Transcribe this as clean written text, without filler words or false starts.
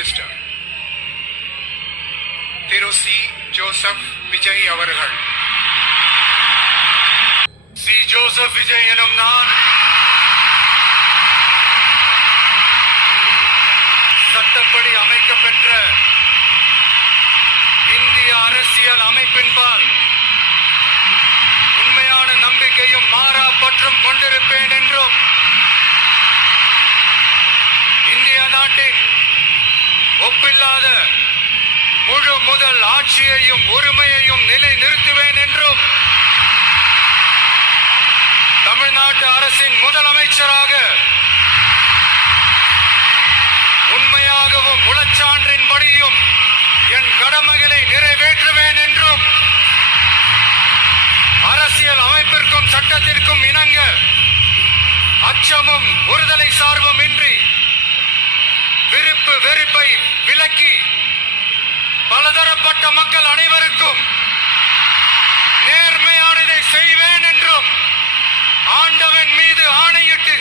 Minister திரு C. Joseph Vijay அவர்கள். C. Joseph Vijay எனும் நான் சட்டப்படி அமைக்கப்பெற்ற இந்திய அரசியல் அமைப்பின்பால் உண்மையான நம்பிக்கையும் மாறா பற்றும் கொண்டிருப்பேன் என்றும் இந்திய நாட்டின் ஒப்பில்லாத முழு முதல் ஆட்சியையும் உரிமையையும் நிலை நிறுத்துவேன் என்றும் தமிழ்நாட்டு அரசின் முதலமைச்சராக உண்மையாகவும் உளச்சான்றின்படியும் என் கடமைகளை நிறைவேற்றுவேன் என்றும் அரசியல் அமைப்பிற்கும் சட்டத்திற்கும் இணங்க அச்சமும் ஒருதலை சார்பும் இன்றி விருப்பு வெறுப்பை விலக்கி பலதரப்பட்ட மக்கள் அனைவருக்கும் நேர்மையானதை செய்வேன் என்றும் ஆண்டவன் மீது ஆணையிட்டு